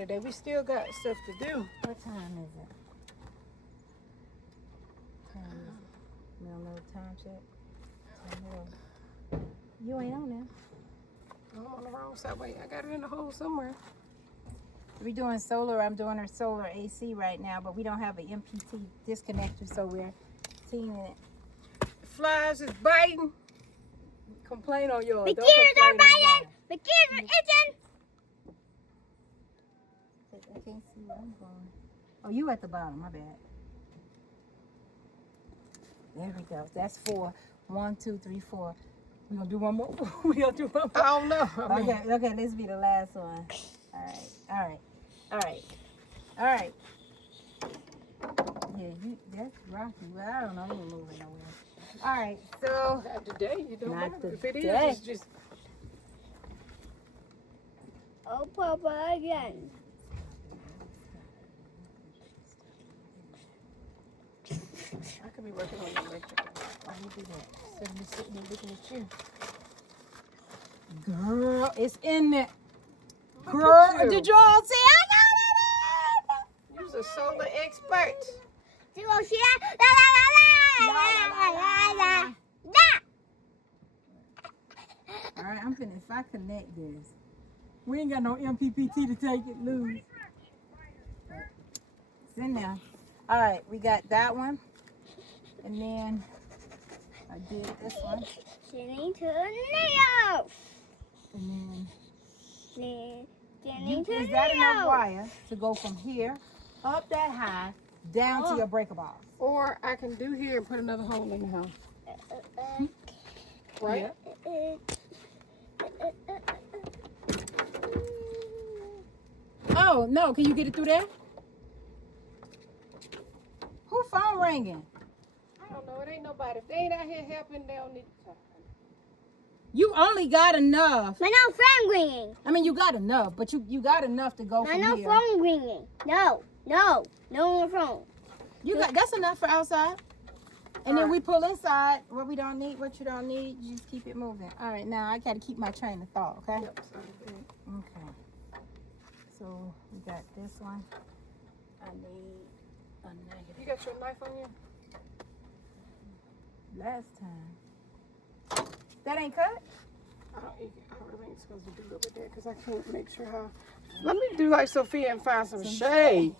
Today we still got stuff to do. What time is it? We don't know the time check. You ain't on there. I'm on the wrong side. Wait, I got it in the hole somewhere. We're doing solar. I'm doing our solar AC right now, but we don't have an MPT disconnector, so we're teaming it. Flies is biting. Complain on yours. The Don't kids are complain on biting. mine. The kids are itching. I can't see where I'm going. Oh, you at the bottom. My bad. There we go. That's 4. 1, 2, 3, 4. We gonna do one more. We gonna do one I more. don't know. I mean, Okay. This be the last one. All right. Yeah, that's rocky. Well, I don't know. You ain't moving nowhere. All right. So not today. You don't Not matter. If it is, today. it's just. Oh, Papa, again. I could be working on the electric. why you do that? Sitting there looking at you. Girl, it's in there. Look Girl, at you. did y'all see? I You're a solar expert. See what she had? La la la la la la la la. All right, I'm finna. If I connect this, we ain't got no MPPT to take it loose. It's in there. All right, we got that one, and then I did this one, Sitting to the nails. and then Sitting to the is that enough nails. wire to go from here up that high down to your breaker box? Or I can do here and put another hole in the house. Right? Oh no! Can you get it through there? Who phone ringing? I don't know. It ain't nobody. If they ain't out here helping, they don't need to talk. You only got enough. My no phone ringing. I mean, you got enough, but you got enough to go My from no here. phone ringing. No more phone. You got that's enough for outside. And then we pull inside what we don't need, what you don't need. You just keep it moving. All right, now I got to keep my train of thought. Okay. Yep, so good. Okay. So we got this one. I need a negative. You got your knife on you? Last time. That ain't cut? I really ain't supposed to do it with that because I can't make sure how. Let me do like Sophia and find some shade.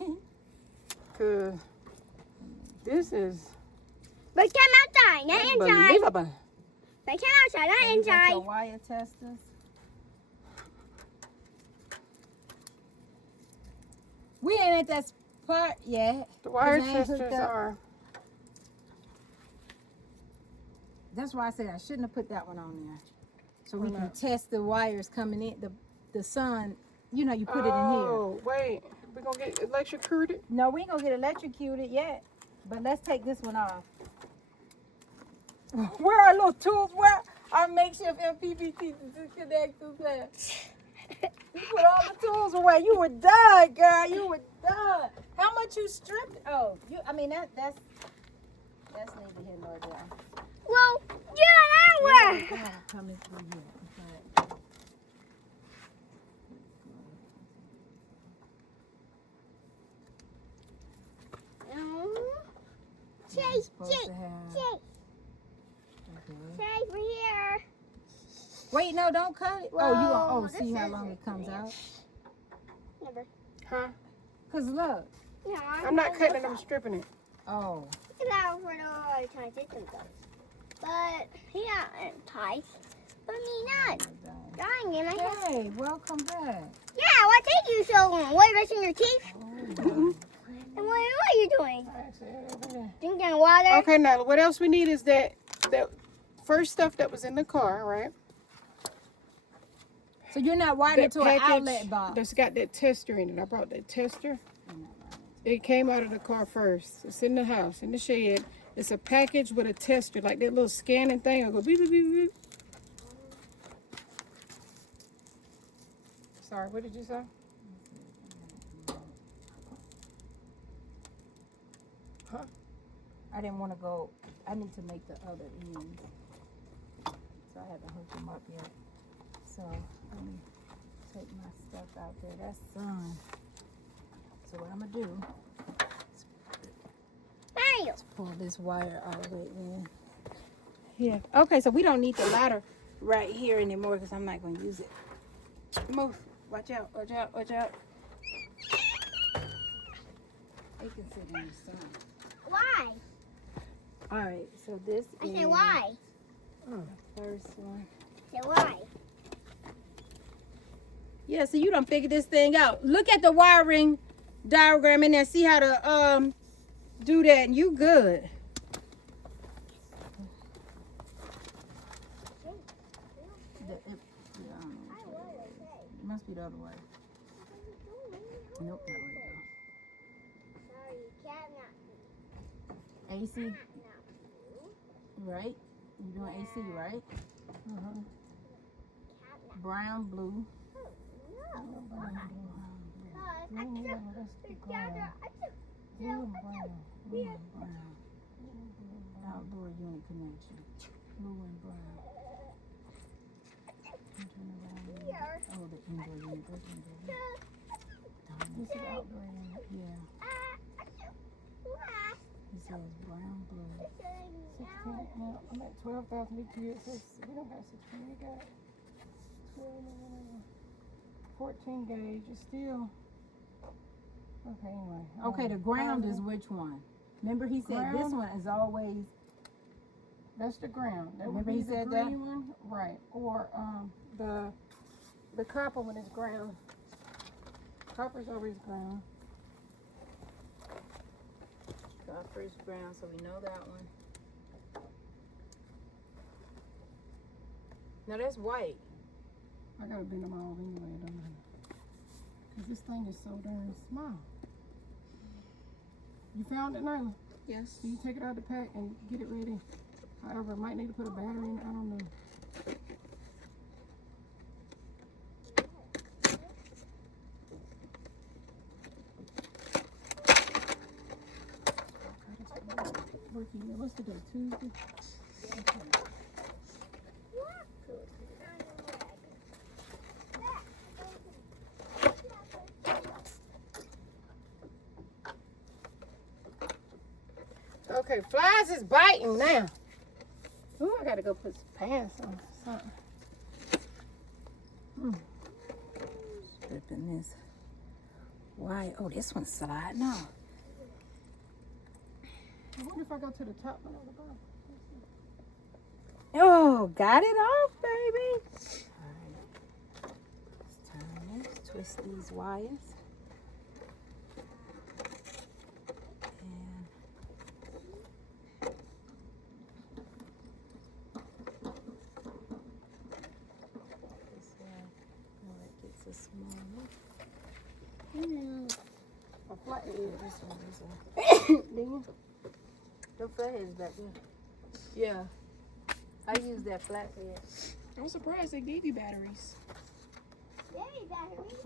Because this is But come outside, not inside. unbelievable. But come outside, not You got your inside. wire testers. We ain't at that part yet. The wire 'cause they ain't hooked testers up. are. That's why I said I shouldn't have put that one on there. So we Why can not? test the wires coming in, the sun. You know, you put it in here. Oh, wait. We're going to get electrocuted? No, we ain't gonna get electrocuted yet. But let's take this one off. Where are our little tools? Where our makeshift MPPT disconnectors at? You put all the tools away. You were done, girl. You were done. How much you stripped? Oh, I mean that's neither here nor there. Well, yeah, that worked. Coming through here. Chase, Supposed Chase, to have- Chase, Okay. Chase, we're here. Wait, no, don't cut it. Well, See this how is long it comes out? Never. Huh? Cause look. No, I'm not cutting it. I'm stripping it. Oh. Look out for the transition goes. But he not tight. But me not. Dying in my head. Hey, welcome back. Yeah, what take you so long? What, brushing your teeth? Oh, And what are you doing? I actually had it over there. Drinking water? Okay, now what else we need is that first stuff that was in the car, right? so you're not wiring it That to an package outlet box. that's got that tester in it. I brought that tester. It came out of the car first. It's in the house, in the shed. It's a package with a tester, like that little scanning thing. I go beep, beep, beep, beep. Sorry, what did you say? Huh? I didn't want to go. I need to make the other ends. So I haven't hooked them up yet. So let me take my stuff out there. That's sun. So what I'm gonna do Mario. is pull this wire all the way in. Yeah. Okay, so we don't need the ladder right here anymore because I'm not gonna use it. Move. Watch out. Watch out. Watch out. It can sit on the side. Why? All right. So this I is said why. the first one. I said why. Yeah. So you done figured this thing out. Look at the wiring diagram in there. See how to do that, and you good. It must be the other way. Nope, that way Sorry, cat not. go. AC, right? You're doing AC, right? Brown, blue. Outdoor unit connection. Blue and brown. Oh, the indoor unit. That's indoor. This is outdoor unit. Yeah. It says brown, blue. 16. No, I'm at 12,000 BTU. It says we don't have 16. We got 12, 14 gauge. It's still. Okay, anyway. Okay, the ground is which one? Remember he said this Ground? one is always. That's the ground. That would Remember be he the said green that? one, right? Or the copper one is ground. Copper's always ground. Copper is brown, so we know that one. No, that's white. I gotta bend them all anyway, don't I? Cause this thing is so darn small. You found it, Nyla? Yes. Can you take it out of the pack and get it ready? However, might need to put a battery in it. I don't know. Working. What's the day? Tuesday? Okay, flies is biting now. Ooh, I gotta go put some pants on or something. Stripping this white. Oh, this one's sliding off. I wonder if I go to the top one or the bottom. Oh, got it off, baby. All right. It's time to twist these wires. And this way, oh, it gets a small. A flat head. This one, this one. Then The flathead's back there. Yeah. I use that flathead. I'm surprised they gave you batteries. Yay, battery.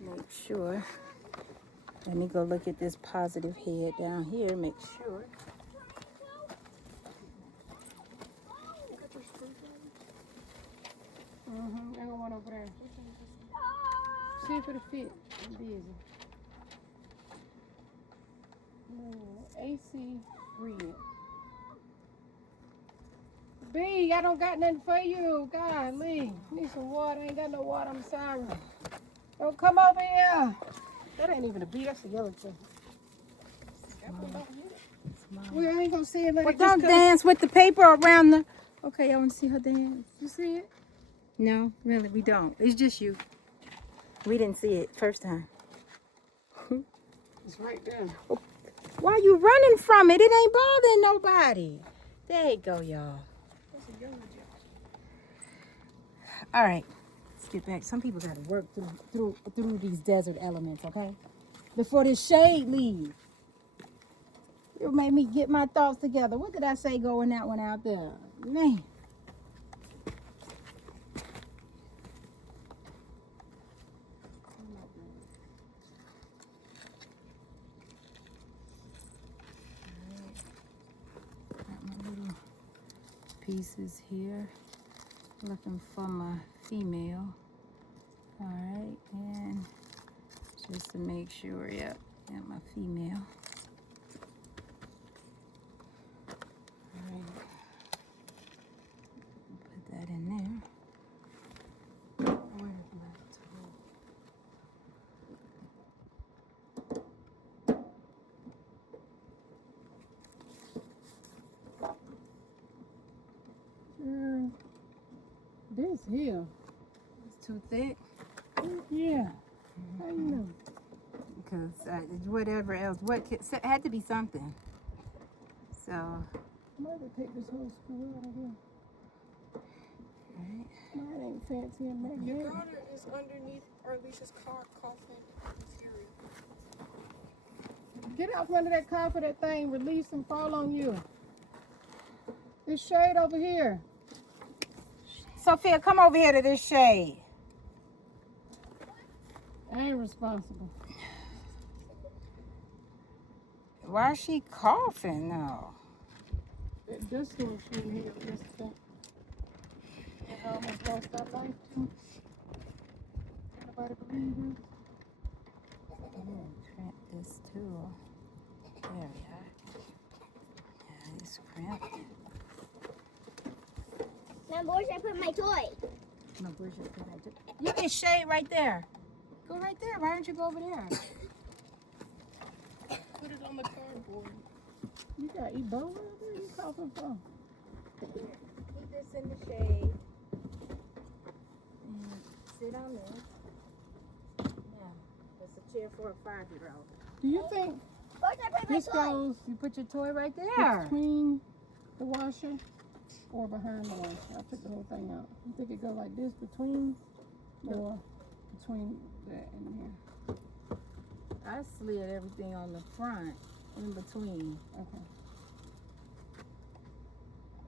Make sure. Let me go look at this positive head down here. Make sure. I got one over there. See if it'll fit. I'm busy. No, AC red. B, I don't got nothing for you. Golly. Need some water. Ain't got no water. I'm sorry. Don't come over here. That ain't even a B. That's a yellow thing. We ain't gonna see it. Let Well, it just don't come. dance with the paper around the. Okay, I want to see her dance. You see it? No, really, we don't. It's just you. We didn't see it first time. It's right there. Why you running from it? It ain't bothering nobody. There you go, y'all. That's a yellow gel. All right, let's get back. Some people got to work through these desert elements, okay? Before this shade leaves. You made me get my thoughts together. What did I say going that one out there? Man. Got my little pieces here. Looking for my female. All right, and just to make sure, yep, got my female. All right, put that in there. Where the black tool? This here. It's too thick. Yeah. How you know? Because whatever else, had to be something. So, I might have to take this whole screw out of here. right. Mine ain't fancy and Your magnetic. daughter is underneath Arlisha's car coughing furious. Get out from under that car for that thing, release and fall on you. This shade over here. Sophia, come over here to this shade. I ain't responsible. Why is she coughing now? That dust storm she in here yesterday. And I almost lost our life too. Nobody believe it. Cramp this too. There we are. Yeah, it's cramped. Now, where's I put my toy? No, where's your good idea? You can shade right there. Go right there. Why don't you go over there? Put it on the cardboard. You got Ebola out there? You coughing from? Keep this in the shade. And sit on this. Now, that's a chair for a 5-year-old. Do you think Where's I put my this toy? goes You put your toy right there. between the washer or behind the washer? I took the whole thing out. You think it go like this between or between that and here? I slid everything on the front in between. Okay.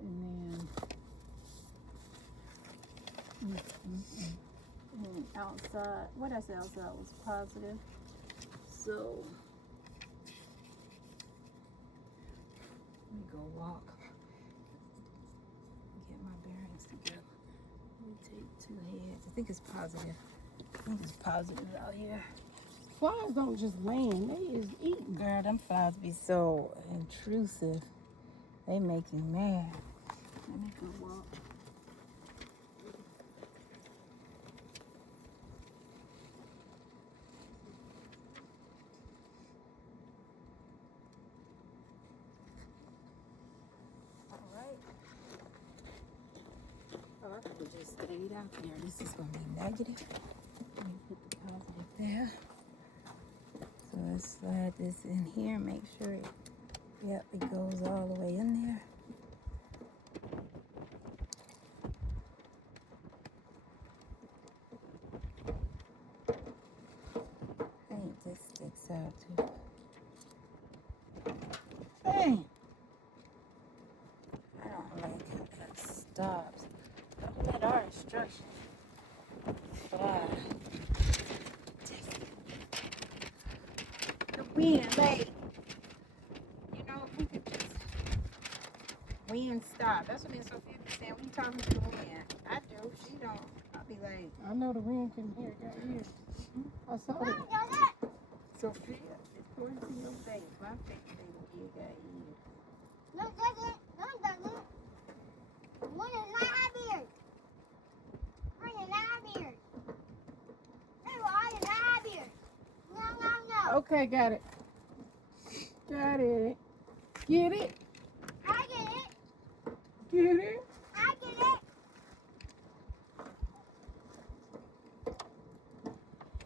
And then and outside, what I said outside was positive. So let me go walk. Get my bearings together. Let me take 2 heads. I think it's positive. I think it's positive out here. Flies don't just land, they is eating. Girl, them flies be so intrusive. They make you mad. Let me go walk. All right. Oh, I could have just stayed out there. This is going to be negative. Let me put the positive there. So let's slide this in here, make sure it, yep, it goes all the way in there. I think this sticks out too. Dang! I don't like how that stops. Don't let our instructions fly. The wind, lady. You know, if we could just wind stop. That's what me and Sophia be saying. We talking to the wind. I do. She don't. I'll be like, I know the wind can hear, got ears. I saw it. Sophia, according to your face, my face say the kid got ears. No, it doesn't. No, it doesn't. One does not have ears. One does not have ears. No, I do not have ears. No, no, no. Okay, got it. Got it. Get it? I get it. Get it? I get it.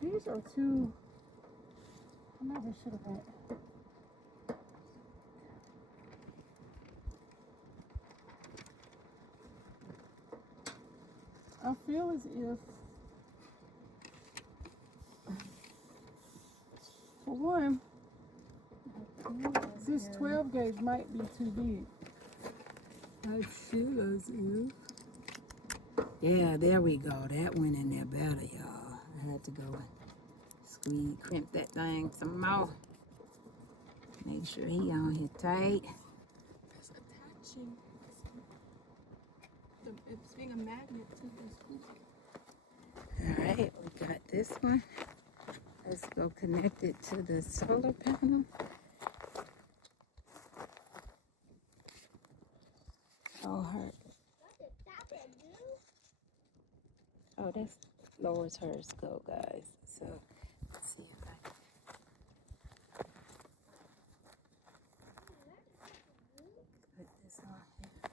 These are two. I never should have went. I feel as if, for one, this 12 gauge might be too big. That shows you. Yeah, there we go. That went in there better, y'all. I had to go and squeeze, crimp that thing some more. Make sure he on here tight. It's attaching. It's being a magnet to the screw. All right, we got this one. Let's go connect it to the solar panel. Oh, her. Oh, that's lowers her scope, guys. So let's see if I put this on here.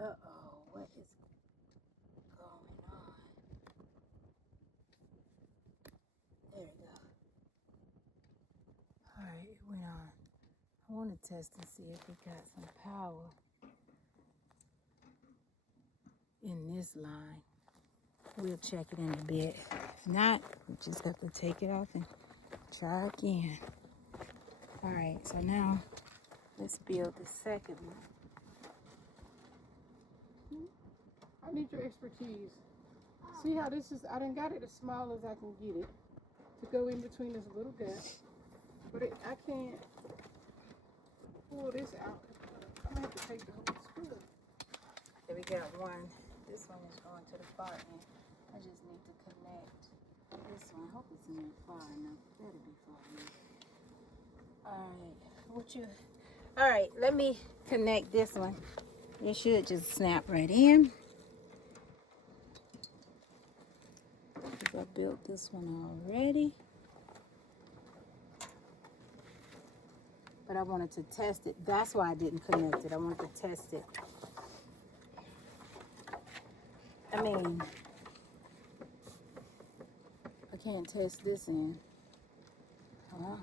Uh-oh, what is going on? There we go. All right, it went on. I want to test and see if we got some power in this line. We'll check it in a bit. If not, we just have to take it off and try again. All right, so now let's build the second one. I need your expertise. See how this is, I done got it as small as I can get it to go in between this little gap. But I can't pull this out. I'm gonna have to take the whole screw. Okay, we got one. This one is going to the far end. I just need to connect this one. I hope it's in there far enough. Better be far enough. All right, let me connect this one. It should just snap right in. Because I built this one already. But I wanted to test it. That's why I didn't connect it. I wanted to test it. I mean, I can't test this in. Huh?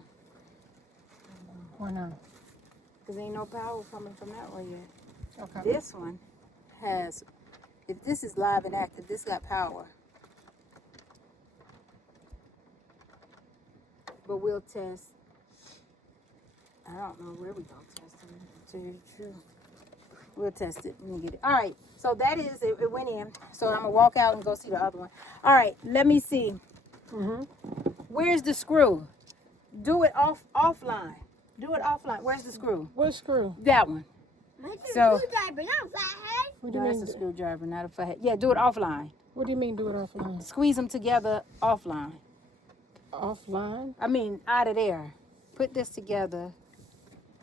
Why not? Because ain't no power coming from that one yet. Okay. This one has, if this is live and active, this got power. But we'll test. I don't know where we gonna test it. To tell you the truth. We'll test it when we get it. All right, so that is it. It went in. So I'm gonna walk out and go see the other one. All right, let me see. Where's the screw? Do it offline. Do it offline. Where's the screw? What screw? That one. So, So What do you that's mean? a screwdriver, not a flathead. Yeah, do it offline. What do you mean do it offline? Squeeze them together offline. offline. I mean, out of there. Put this together.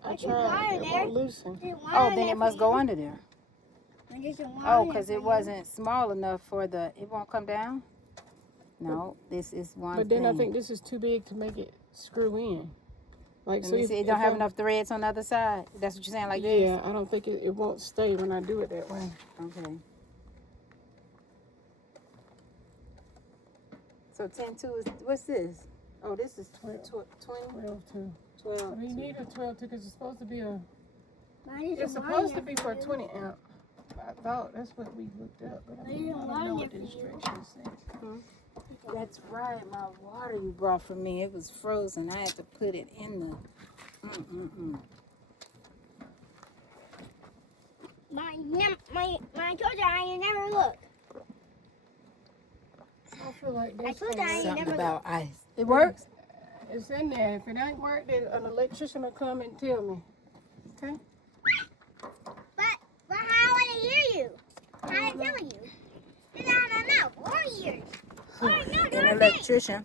I There's a tried. wire It there. won't loosen. There's a wire Oh, then there it must for go you. under there. There's a wire Oh, there because for it you. wasn't small enough for the, it won't come down? No, this is one But then I thing. think this is too big to make it screw in. Like, Let so me if, see, it if don't have I- enough threads on the other side? That's what you're saying, like this? Yeah, I don't think it won't stay when I do it that way. Okay. So 10-2 is, what's this? Oh, this is 20? 12 too. 12. I mean, you need a 12 too because it's supposed to be a. Mine is It's a wire supposed to there be for a you. 20 amp. I thought that's what we looked up, but I There's a don't wire know what there the for you. instructions say. That's right, my water you brought for me, it was frozen. I had to put it in the, My told you I never look. I feel like I that's told gonna you I work. Something never about ice. It works? It's in there. If it ain't work, then an electrician will come and tell me. Okay? But how would I hear you? How would I tell you? It's out of my mouth or ears. Or no, An your electrician,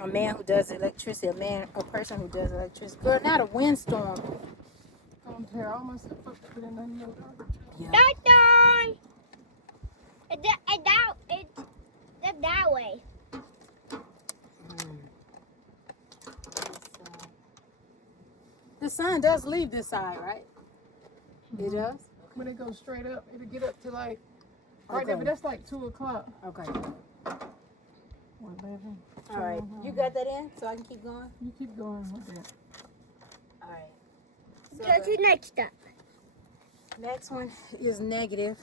a man who does electricity, a person who does electricity. Girl, not a windstorm. Gonna tear all my stuff up to put in another garbage. Yeah. Dun-dun. It's that way. The sun does leave this side, right? It does? When it goes straight up, it'll get up to like right there, Okay. but that's like 2 o'clock. Okay. Or 11. All right. You got that in so I can keep going? You keep going with that. All right. So Go to next step. Next one is negative.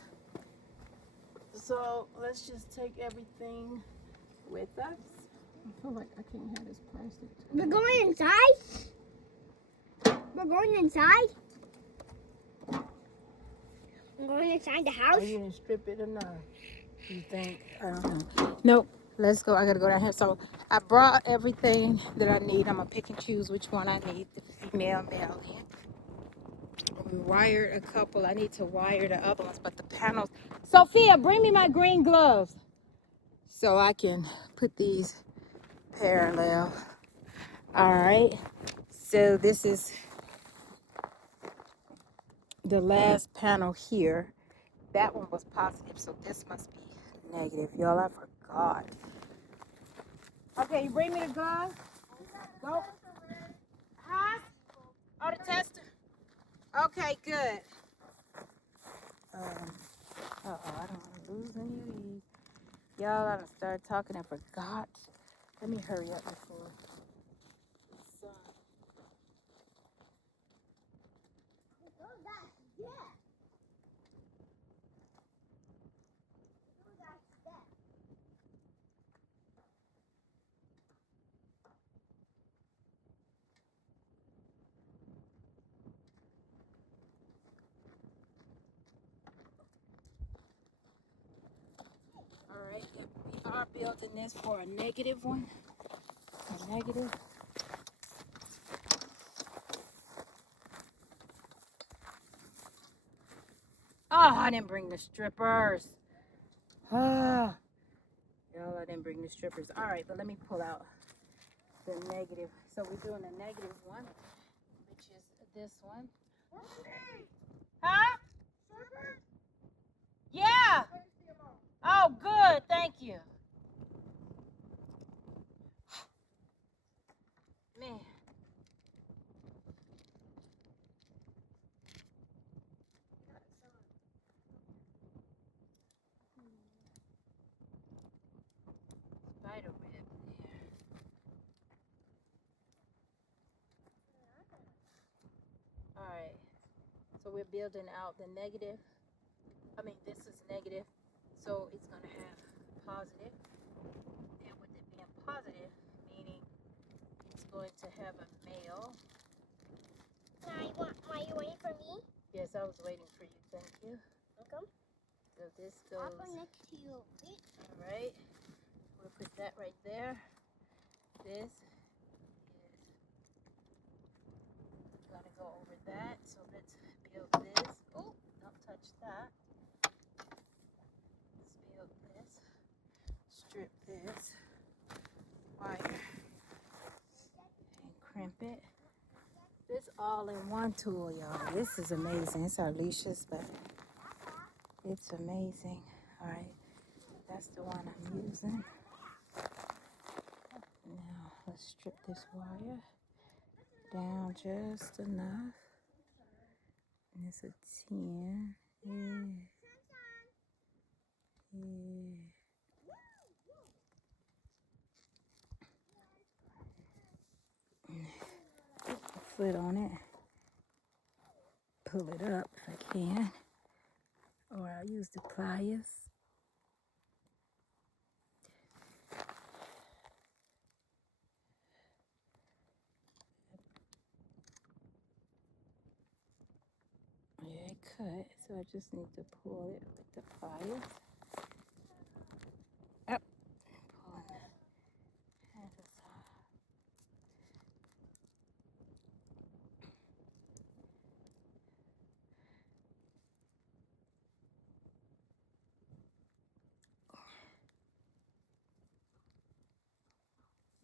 So let's just take everything with us. I feel like I can't have this plastic. We're going inside? We're going inside? We're going inside the house? Are you gonna strip it or not? You think? I don't know. Nope. Let's go. I gotta go down here. So I brought everything that I need. I'm gonna pick and choose which one I need. The female, male in. We wired a couple. I need to wire the other ones, but the panels. Sophia, bring me my green gloves so I can put these parallel. All right. So this is the last panel here. That one was positive, so this must be negative. Y'all, I forgot. Okay, you bring me the glove. Go. Huh? Oh, the tester. Okay, good. I don't want to lose any of these. Y'all, I done started talking and forgot. Let me hurry up before the sun. All right, we are building this for a negative one. A negative. Oh, I didn't bring the strippers. Ah, y'all, I didn't bring the strippers. All right, but let me pull out the negative. So we're doing a negative one, which is this one. Huh? Yeah. Oh, good. Thank you. Man. Spider web there. All right. So we're building out the negative. I mean, this is negative. So it's going to have positive. And with it being positive, meaning it's going to have a male. Are you waiting for me? Yes, I was waiting for you. Thank you. Welcome. So this I'll goes. go next to you. All right. We'll put that right there. This is going to go over that. So let's build this. Oh, don't touch that. Let's build this. Strip this. Wire. And crimp it. This all in one tool, y'all. This is amazing. It's Alicia's, but it's amazing. All right. That's the one I'm using. Now, let's strip this wire down just enough. And it's a 10. Yeah. Put my foot on it. Pull it up if I can. Or I'll use the pliers. Yeah, it cut, so I just need to pull it with the pliers. Up. Pulling the handles off.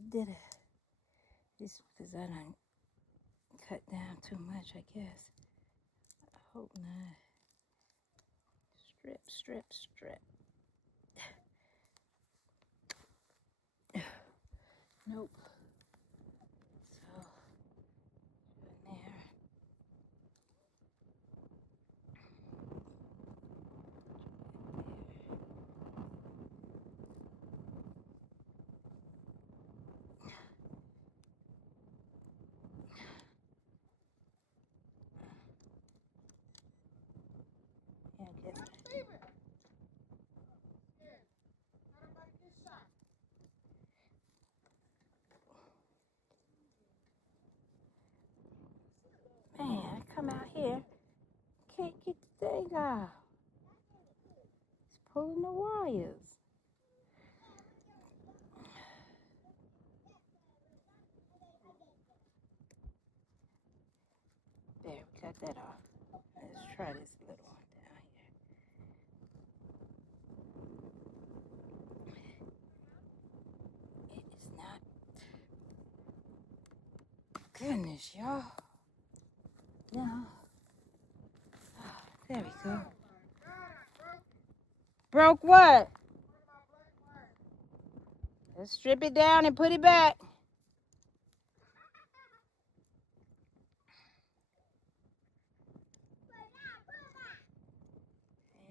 Did it. This because I done cut down too much, I guess. I hope not. Strip, strip, strip. Nope. So, in there. Take off. It's pulling the wires. There, we got that off. Let's try this little one down here. It is not. Goodness, y'all. No. Oh, there we go. Broke what? Let's strip it down and put it back.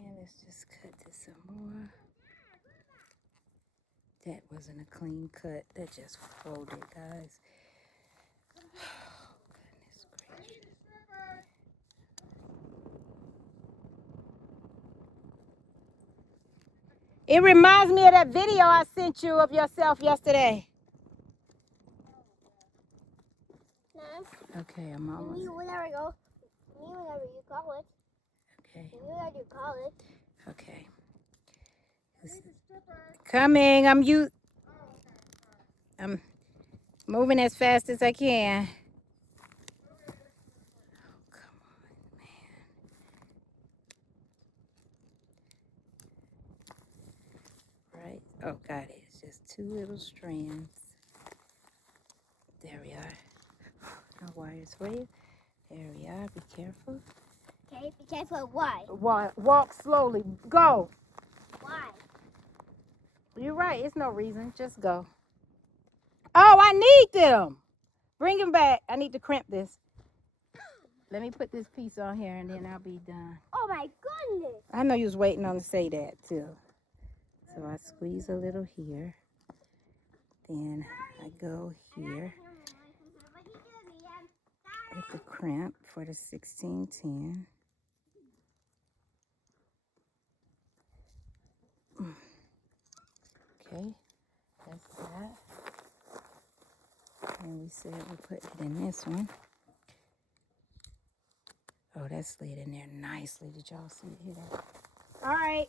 And let's just cut this some more. That wasn't a clean cut. That just folded, guys. Oh, goodness gracious. It reminds me of that video I sent you of yourself yesterday. No. Okay, I'm almost. Me whenever you call it. Okay. You whenever you call it. Okay. Coming. I'm moving as fast as I can. Oh, come on, man. Right. Oh, got it. It's just 2 little strands. There we are. No wires for you. There we are. Be careful. Okay, be careful. Why? Walk slowly. Go. Why? You're right. It's no reason. Just go. Oh, I need them. Bring them back. I need to crimp this. Let me put this piece on here and then I'll be done. Oh my goodness. I know you was waiting on to say that too. So I squeeze a little here. Then I go here with the crimp for the 1610. Okay, that's that. And we said we'll put it in this one. Oh, that slid in there nicely. Did y'all see it here? All right.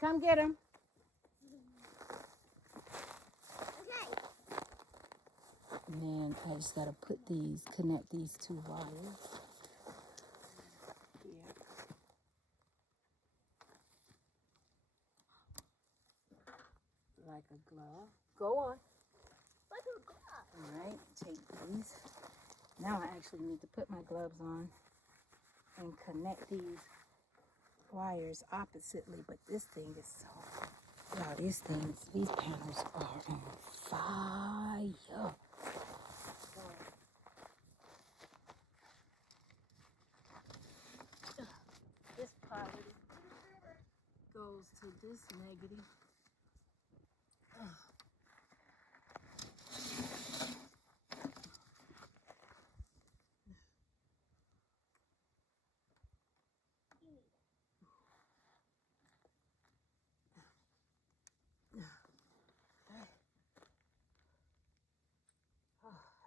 Come get them. Okay. And then I just got to connect these 2 wires. Here. Like a glove. Go on. What's a glove? All right, take these. Now I actually need to put my gloves on and connect these wires oppositely, but this thing is so, wow, these panels are on fire. So, this positive goes to this negative.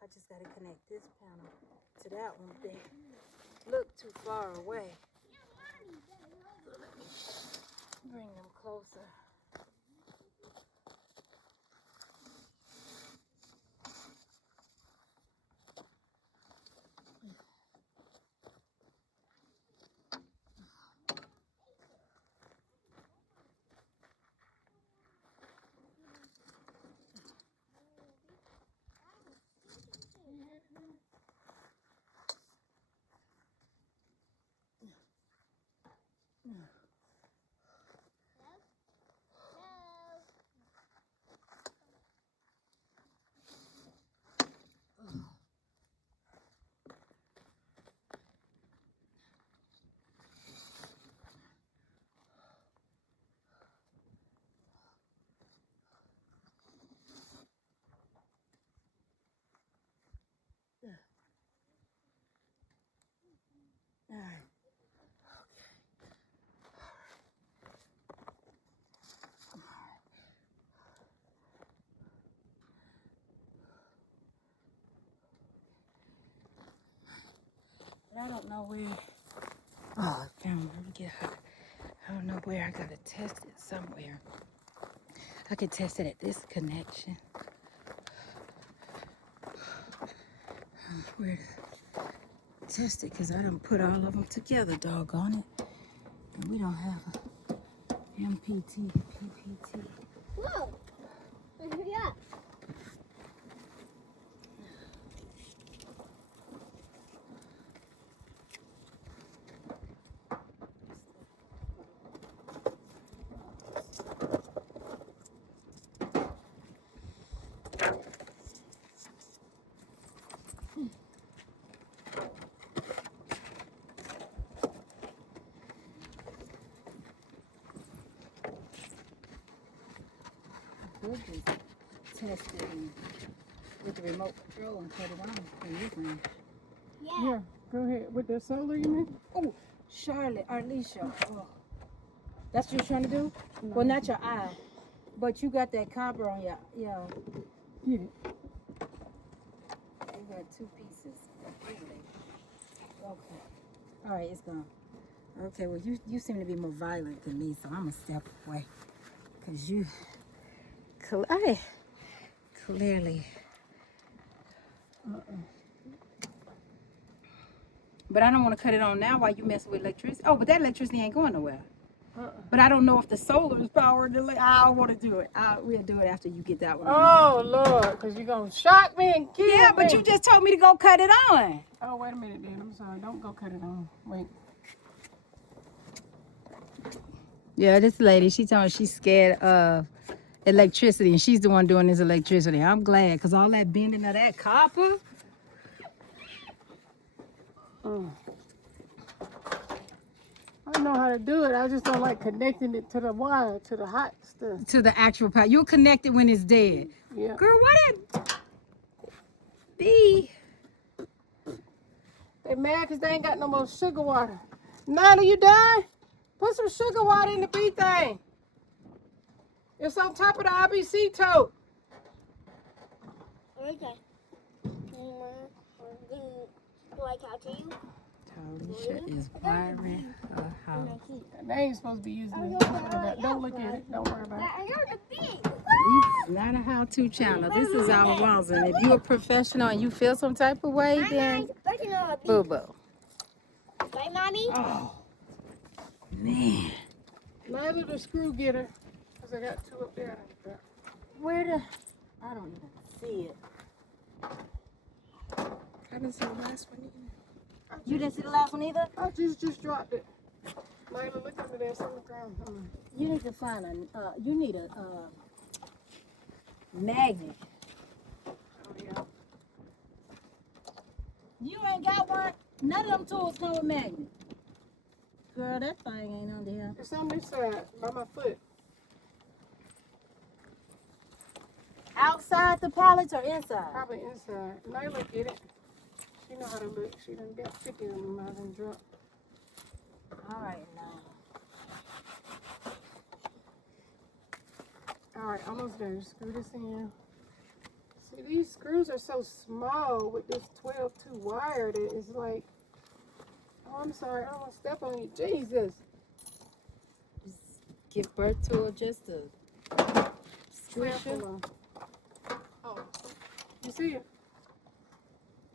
I just got to connect this panel to that one. They look too far away. So let me bring them closer. All right. But I don't know where Oh, damn, let me get her. I don't know where. I gotta test it somewhere. I could test it at this connection. Where to test it? Because I done put all of them together, doggone it. And we don't have a MPT, PPT. Whoa. Hurry up. We'll just test it with the remote control and cut it on in this range. Yeah. Yeah, go ahead. With the solar, you mean? Oh, Charlotte, Arlisha. Oh. That's what you're trying to do? Well, not your eye, but you got that copper on your, yeah. Get it. You got two pieces. Okay. All right, it's gone. Okay, well, you seem to be more violent than me, so I'm going to step away. Because you clearly. But I don't want to cut it on now while you messing with electricity. Oh, but that electricity ain't going nowhere. But I don't know if the solar is powered. I don't want to do it. We'll do it after you get that one. Oh, Lord, because you're going to shock me and kill me. Yeah, but you just told me to go cut it on. Oh, wait a minute, then. I'm sorry. Don't go cut it on. Wait. Yeah, this lady, she told me she's scared of electricity, and she's the one doing this electricity. I'm glad, because all that bending of that copper. I know how to do it. I just don't like connecting it to the wire, to the hot stuff. To the actual power. You'll connect it when it's dead. Yeah. Girl, why that be? They mad because they ain't got no more sugar water. Nana, you done? Put some sugar water in the bee thing. It's on top of the IBC tote. Okay. Do I talk to you? Talisha is wiring her house. They ain't supposed to be using it. Don't worry about it. Don't look at it. Don't worry about it. I know the bee. This is not a how-to channel. This is our walls, and if you're a professional and you feel some type of way, then boo-boo. Right, Mommy? Oh, man. Neither the screw getter, because I got two up there. Where the... I don't even see it. I didn't see the last one either. You didn't see the last one either? I just dropped it. Nyla, look under there. It's on the ground. Hold on. You need to find a, you need a magnet. Oh, yeah. You ain't got one? None of them tools come with magnet. Girl, that thing ain't under here. It's on this side, by my foot. Outside the pallets or inside? Probably inside. Nyla get it. She know how to look. She done got 50 of them out and dropped. All right, now. All right, almost there. Screw this in. See, these screws are so small with this 12-2 wire that it's like, oh, I'm sorry, I don't want to step on you. Jesus. Just give birth to it just to squish it. Careful. Oh, you see it?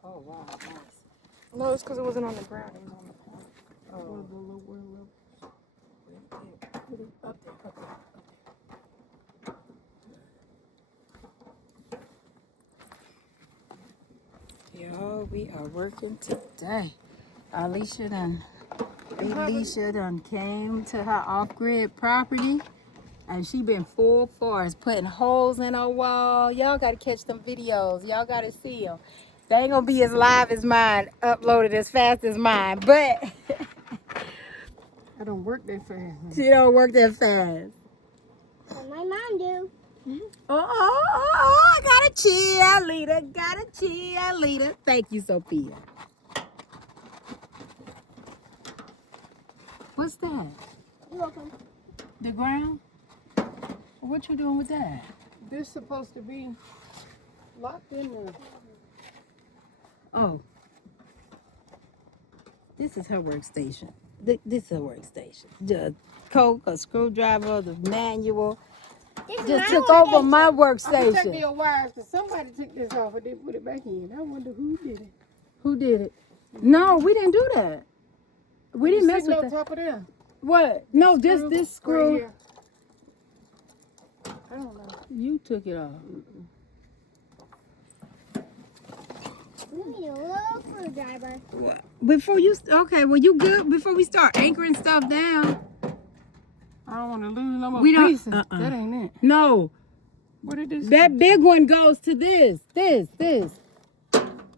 Oh, wow, nice. No, it's because it wasn't on the ground. It was on the pallet. One Oh, of the low. put it up there, up there. Yo, we are working today. Alicia done came to her off-grid property, and she been full force putting holes in her wall. Y'all gotta catch them videos. Y'all gotta see them. They ain't gonna be as live as mine, uploaded as fast as mine, but I don't work that fast. she don't work that fast. What my mom do? I got a cheerleader. Thank you, Sophia. What's that? You're welcome. The ground? What you doing with that? This supposed to be locked in there. Oh. This is her workstation. This is a workstation. The Coke, a screwdriver, the manual. This is Just my took over workstation. my I'm gonna check workstation. your wires because somebody took this off and didn't put it back in. I wonder who did it. Who did it? No, we didn't do that. We didn't mess with on that. top of there. What? No, just this Right screw. here. I don't know. You took it off. We need a little screwdriver. Before you, okay, well, you good? Before we start anchoring stuff down. I don't want to lose no more We don't- pieces. That ain't it. No, What did this? that big one goes to this,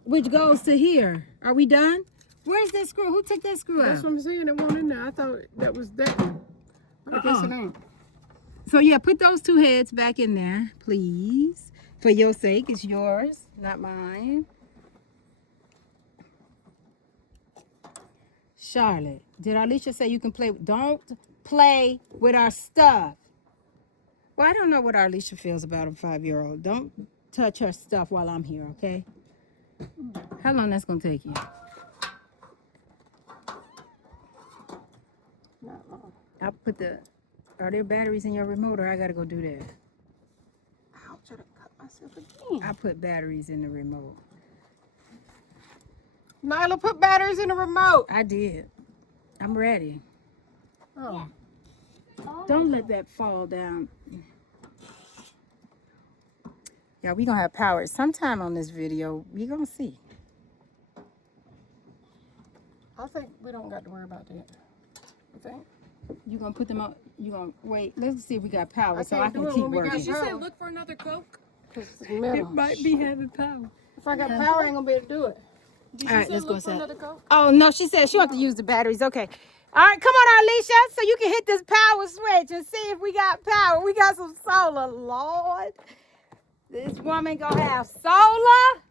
which goes to here. Are we done? Where's that screw? Who took that screw That's out? what I'm saying. It won't in there. I thought that was that one. But I guess it ain't. So yeah, put those two heads back in there, please. For your sake, it's yours, not mine. Charlotte, did Alicia say you can play? Don't play with our stuff. Well, I don't know what Alicia feels about a 5-year-old. Don't touch her stuff while I'm here, okay? How long that's gonna take you? Not long. I put the. Are there batteries in your remote, or I gotta go do that? Ouch, I done cut myself again. I put batteries in the remote. Nyla, put batteries in the remote. I did. I'm ready. Oh. Don't let that fall down. Yeah, we gonna have power sometime on this video. We gonna see. I think we don't got to worry about that. You think? You gonna put them on? You gonna wait? Let's see if we got power, I so can't I can do it keep when we got working. She power. said look for another Coke. 'Cause it's metal. It might be having power. If I got power, I ain't gonna be able to do it. Did All right, say let's go look for inside. another Coke? Oh no, she said she wants to use the batteries. Okay. All right, come on, Alicia, so you can hit this power switch and see if we got power. We got some solar, Lord. This woman gonna have solar.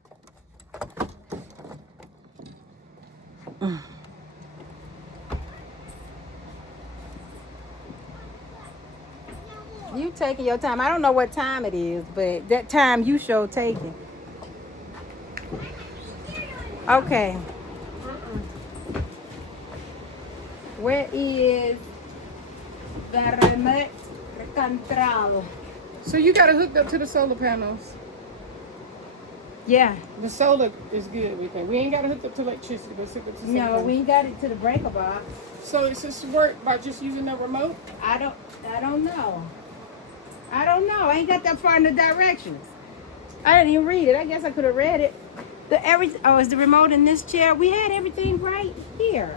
You taking your time. I don't know what time it is, but that time you show taking. Okay. Where is the remote control? So you got it hooked up to the solar panels. Yeah. The solar is good, we think. We ain't got it hooked up to electricity, but it's hooked up to solar No, panels. we ain't got it to the breaker box. So it's just work by just using the remote? I don't know. I ain't got that far in the directions. I didn't even read it. I guess I could have read it. Is the remote in this chair? We had everything right here.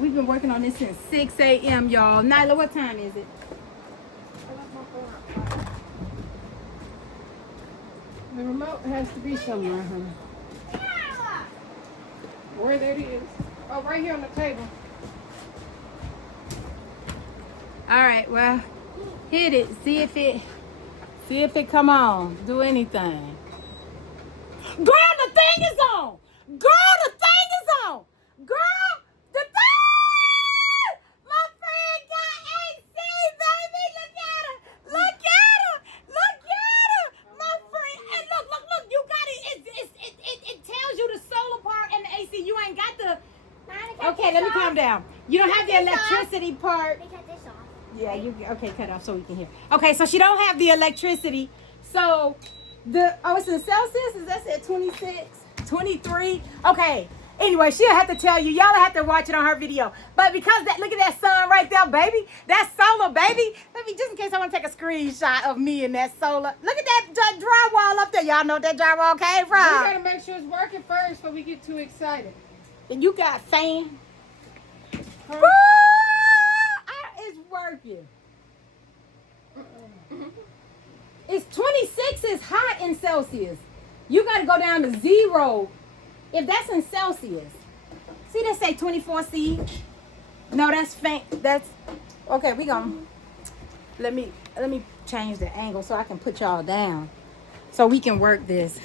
We've been working on this since 6 a.m., y'all. Nyla, what time is it? The remote has to be somewhere, huh? Where that is? Oh, right here on the table. All right, well, hit it. See if it come on. Do anything. Girl, the thing is on. Girl, the thing is on. Girl, the thing. My friend got AC, baby. Look at her. Look at her. Look at her. My friend. And look. You got it. It tells you the solar part and the AC. You ain't got the. Okay, let me calm down. You don't have the electricity part. They cut this off. Yeah, okay, cut off so we can hear. Okay, so she don't have the electricity. So it's in Celsius? Is that at 26? 23? Okay. Anyway, she'll have to tell you. Y'all have to watch it on her video. But because look at that sun right there, baby. That's solar, baby. Let me, just in case I want to take a screenshot of me and that solar. Look at that drywall up there. Y'all know that drywall came We from. gotta make sure it's working first before we get too excited. And you got fan. Huh? It's working. It's 26 is hot in Celsius. You got to go down to 0 if that's in Celsius. See, they say 24C. No, that's faint. That's okay. We gonna let me change the angle so I can put y'all down so we can work this.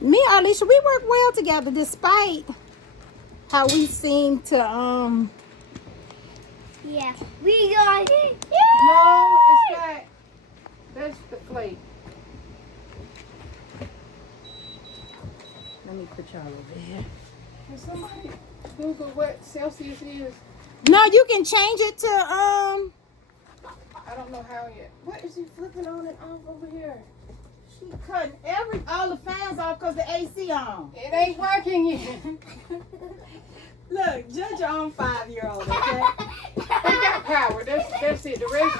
Me and Alicia, we work well together despite how we seem to Yeah. We got it. No, it's not. That's the plate. Let me put y'all over here. Can somebody Google what Celsius is? No, you can change it to I don't know how yet. What is he flipping on and off over here? She cutting all the fans off because the AC on. It ain't working yet. Look, judge your own 5-year-old, okay? It got power. That's it. The rest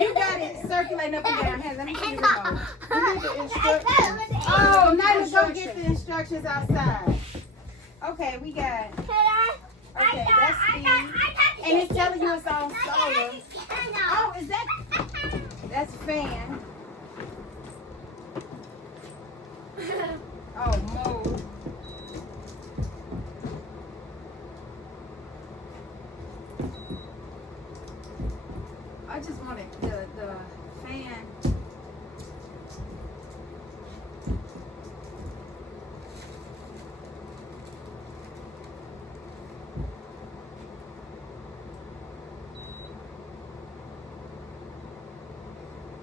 You got it circulating up and down. Hey, let me see the remote. you need the instructions. Oh, now let's go get the instructions outside. Okay, we got. Okay, that's speed. And it's telling you it's on solar. Oh, is that? That's fan. Oh, mode. I just wanted the fan.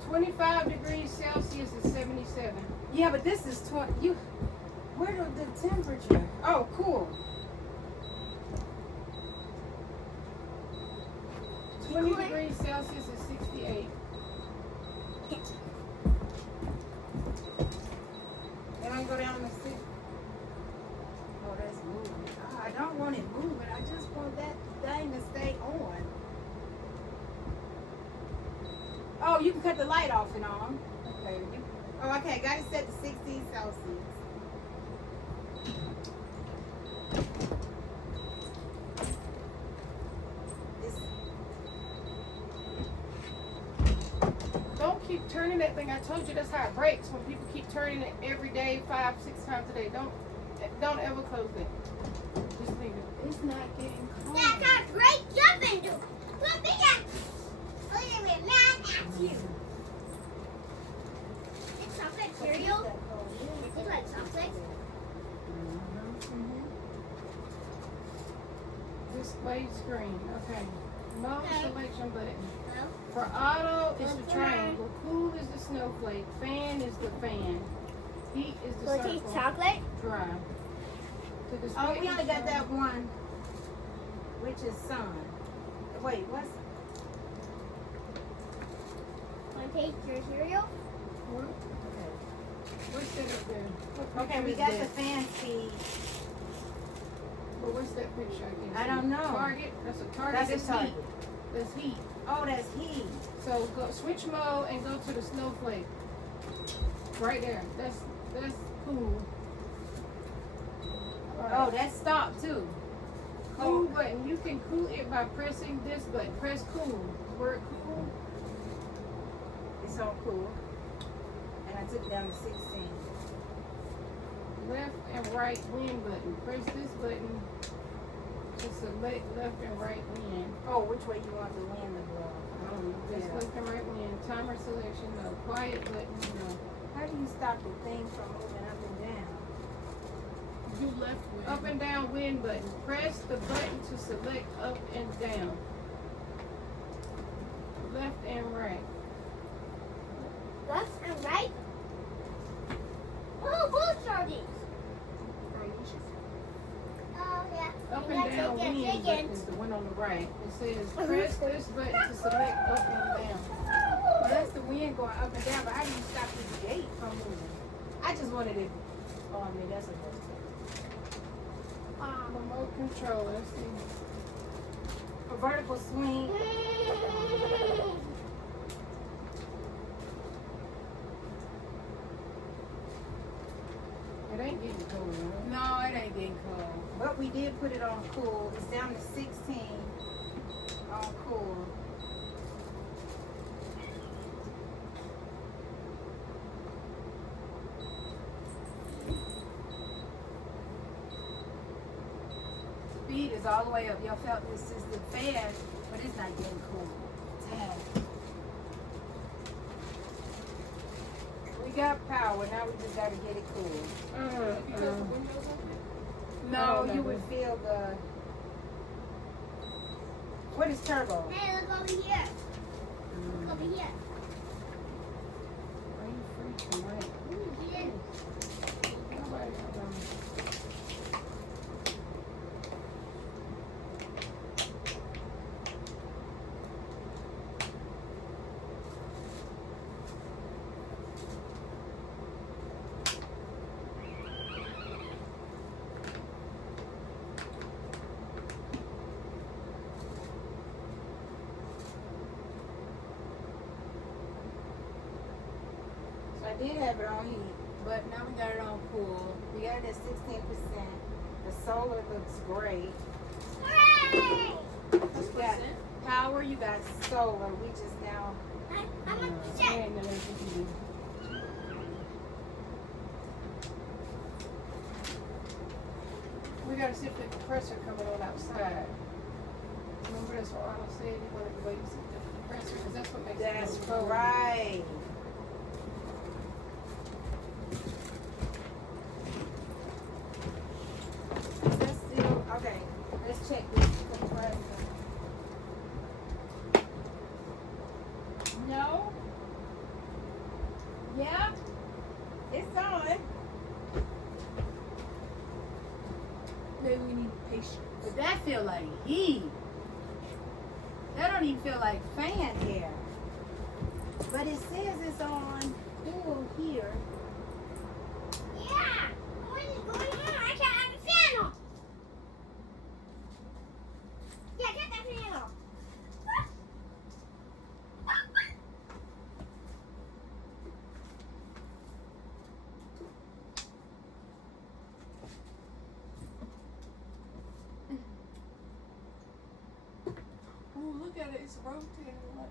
-5°C is 77. Yeah, but this is 20. You. Where the temperature? Oh, cool. 20°C is 68. Then I go down to 6. Oh, that's moving. Oh, I don't want it moving. I just want that thing to stay on. Oh, you can cut the light off and on. Okay. Oh, okay. Got it set to 16 Celsius. Don't keep turning that thing. I told you that's how it breaks. When people keep turning it every day, 5-6 times a day. Don't ever close it. Just leave it. It's not getting cold. That's a great jumping do. Look at that. Look at me, mad at you. It's chocolate cereal. It's like chocolate. Display screen. Okay. Mode Okay. selection button. No. For auto, it's the Okay. triangle. Cool is the snowflake. Fan is the fan. Heat is the So circle. it's chocolate. Dry. To display Oh, we only got control- that one, which is sun. Wait, what's? Want to taste your cereal? What? What's that up there? What Okay, picture we is got that? the fan speed. But what's that picture? can't I see. don't know. Target. That's a target. That's a target. heat. That's heat. Oh, that's heat. So go switch mode and go to the snowflake. Right there. That's cool. Oh, that's stop too. Cool button. You can cool it by pressing this button. Press cool. Word cool. It's on cool. And I took it down to 16. Left and right wind button. Press this button to select left and right wind. Oh, which way you want the wind to blow? Just Yeah. left and right wind. Timer selection. No. Quiet button. No. How do you stop the thing from moving up and down? Do left with. Up and down wind button. Press the button to select up and down. Left and right. Left and right. Oh, whose are these? Oh, yeah. Up You and gotta down take wind your button chicken. is the one on the right. It says press this button to select up and down. Well, that's the wind going up and down, but how do you stop this gate from moving? I just wanted it. Oh, I mean, that's a good thing. Remote control. Let's see. A vertical swing. It ain't getting cold, right? No, it ain't getting cold. But we did put it on cool. It's down to 16 on cool. Speed is all the way up. Y'all felt this is the fan, but it's not getting cool. Dang. We got power. Now we just gotta get it cool. Because the windows open. No, Oh, you no. would feel the. What is turbo? Hey, look over here. Look over here. Are you freaking right? Ooh, yeah. Nobody did have it on heat, but now we got it on cool. We got it at 16%. The solar looks great. Hooray! You got power, you got solar. We just now. I'm gonna There check. ain't nothing you can do. We gotta see if the compressor coming on outside. Remember that's what Arnold said, you wanted to wait and see the compressor, because that's what makes it That's go cold. right. Is that still okay? Let's check this compressor. No. Yeah. It's on. Maybe we need patience. But that feel like heat. That don't even feel like fan air. But it says it's on full here. Yeah. What is going on? I can't have a fan on. Yeah, get that fan off. Oh, look at it. It's rotating. Like,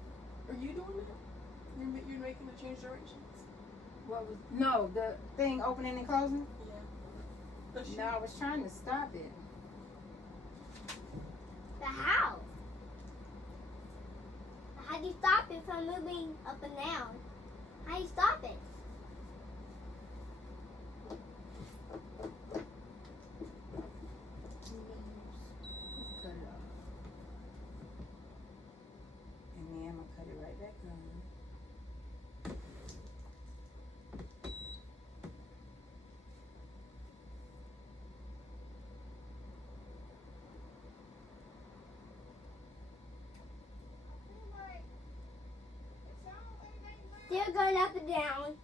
are you doing it? You're making the change directions? What was no the thing opening and closing? Yeah. Does she? No, I was trying to stop it. But how? How do you stop it from moving up and down? How do you stop it? Let's cut it off. And then I'm gonna cut it right back on. Still going up and down.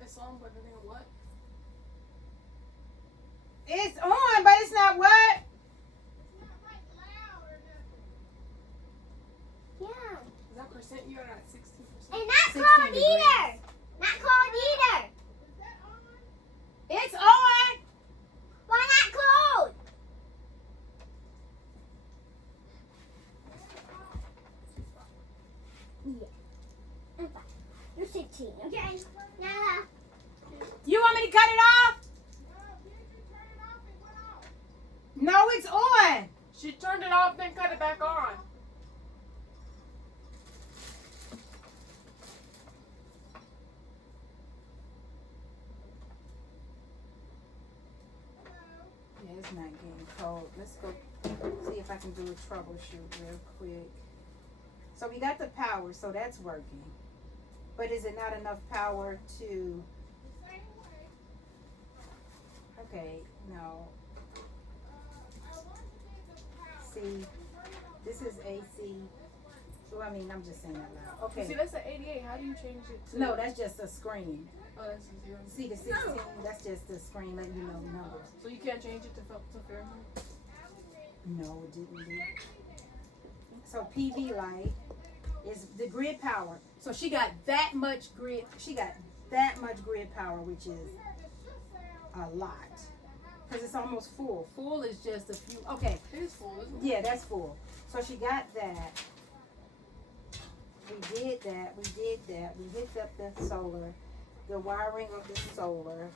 It's on, but it ain't what? It's on, but it's not what? Yeah. Is that percent? You're at 16%. And not 16 cold degrees. either. Not cold either. It's on. Why not cold? Yeah. I'm fine. You're 16, okay? Nah. You want me to cut it off? No, it's on. She turned it off, then cut it back on. Yeah, it's not getting cold. Let's go see if I can do a troubleshoot real quick. So we got the power, so that's working. But is it not enough power to... Okay, no. See, this is AC. Well, I mean, I'm just saying that loud. See, Okay. that's an 88. How do you change it to? No, that's just a screen. Oh, that's a 0. See, the 16, that's just the screen letting you know numbers. So you can't change it to Fahrenheit? No, it didn't do. So PV light is the grid power. So she got that much grid. She got that much grid power, which is a lot. Because it's almost full. Full is just a few. Okay. It is full, isn't it? Yeah, that's full. So she got that. We did that. We did that. We hooked up the solar. The wiring of the solar.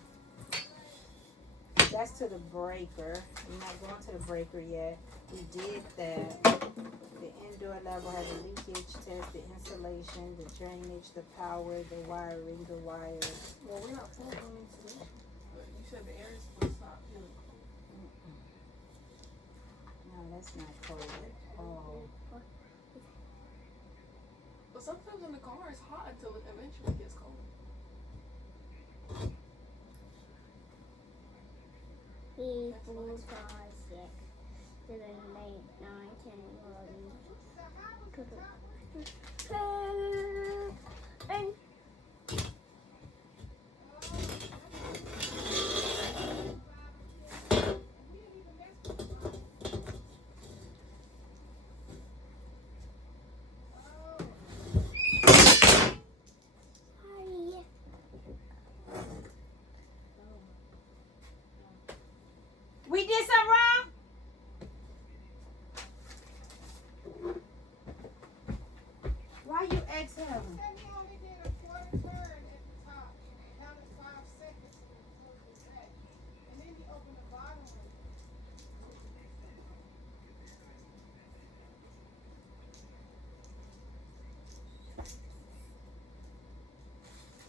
That's to the breaker. We're not going to the breaker yet. We did that. The indoor level has a leakage test, the insulation, the drainage, the power, the wiring, the wires. Well, we're not full on insulation. But you said the air is supposed to stop feeling cold. No, that's not cold at all. But sometimes in the car it's hot until it eventually gets cold. Three, 4, 5, 6, 7, 8, 9, 10, 11. And sorry. We did something wrong? Why you exhaling?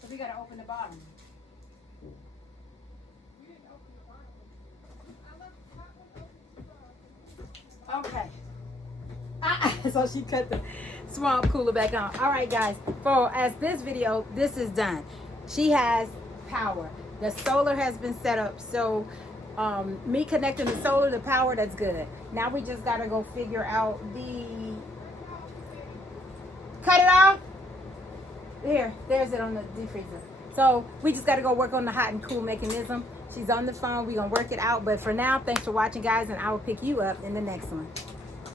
So we gotta open the bottom. Okay. So she cut the swamp cooler back on. All right, guys. For as this video, this is done. She has power. The solar has been set up. So me connecting the solar to power, that's good. Now we just gotta go figure out the. Cut it off. There's it on the defreezer. So we just got to go work on the hot and cool mechanism. She's on the phone. We're going to work it out. But for now, thanks for watching, guys, and I will pick you up in the next one.